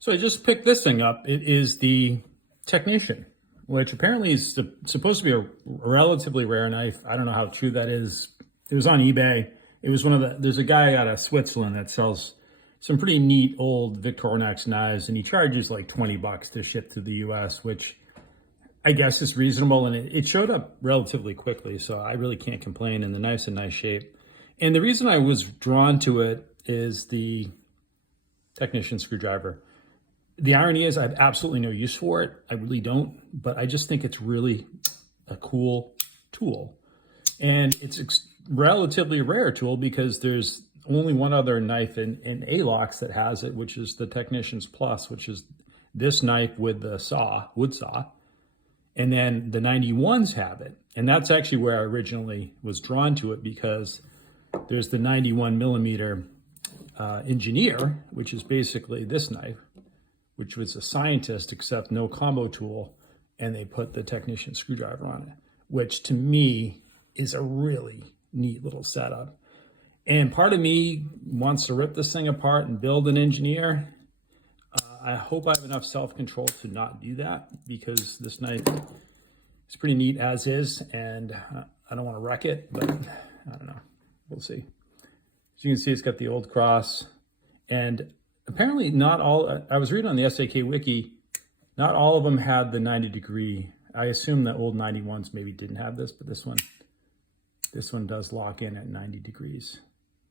So I just picked this thing up. It is the Technician, which apparently is supposed to be a relatively rare knife. I don't know how true that is. It was on eBay. It was there's a guy out of Switzerland that sells some pretty neat old Victorinox knives, and he charges like 20 bucks to ship to the US, which I guess is reasonable. And it showed up relatively quickly, so I really can't complain. And the knife's in nice shape. And the reason I was drawn to it is the Technician screwdriver. The irony is I have absolutely no use for it. I really don't, but I just think it's really a cool tool. And it's relatively rare tool because there's only one other knife in Alox that has it, which is the Technician's Plus, which is this knife with the wood saw. And then the 91s have it. And that's actually where I originally was drawn to it, because there's the 91 millimeter Engineer, which is basically this knife, which was a Scientist except no combo tool, and they put the Technician screwdriver on it, which to me is a really neat little setup. And part of me wants to rip this thing apart and build an Engineer. I hope I have enough self-control to not do that, because this knife is pretty neat as is, and I don't want to wreck it, but I don't know. We'll see. As you can see, it's got the old cross, and apparently not all, I was reading on the SAK wiki, not all of them had the 90-degree. I assume the old 91s maybe didn't have this, but this one does lock in at 90 degrees,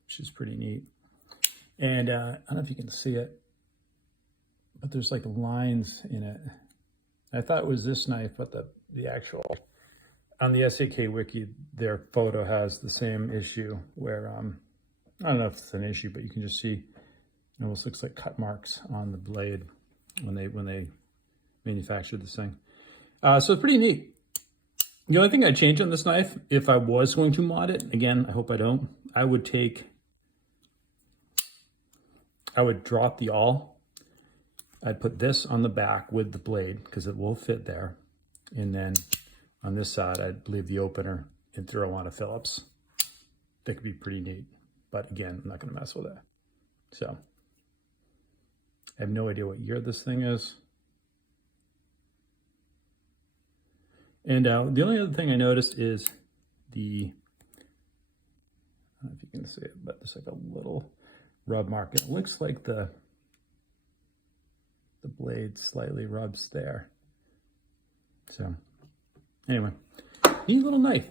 which is pretty neat. And I don't know if you can see it, but there's like lines in it. I thought it was this knife, but the actual, on the SAK wiki, their photo has the same issue where, I don't know if it's an issue, but you can just see it almost looks like cut marks on the blade when they manufactured this thing. So it's pretty neat. The only thing I'd change on this knife, if I was going to mod it, again, I hope I don't, I would drop the awl. I'd put this on the back with the blade, because it will fit there. And then on this side, I'd leave the opener and throw on a Phillips. That could be pretty neat. But again, I'm not going to mess with it. So I have no idea what year this thing is. And the only other thing I noticed is I don't know if you can see it, but there's like a little rub mark. It looks like the blade slightly rubs there. So anyway, neat little knife.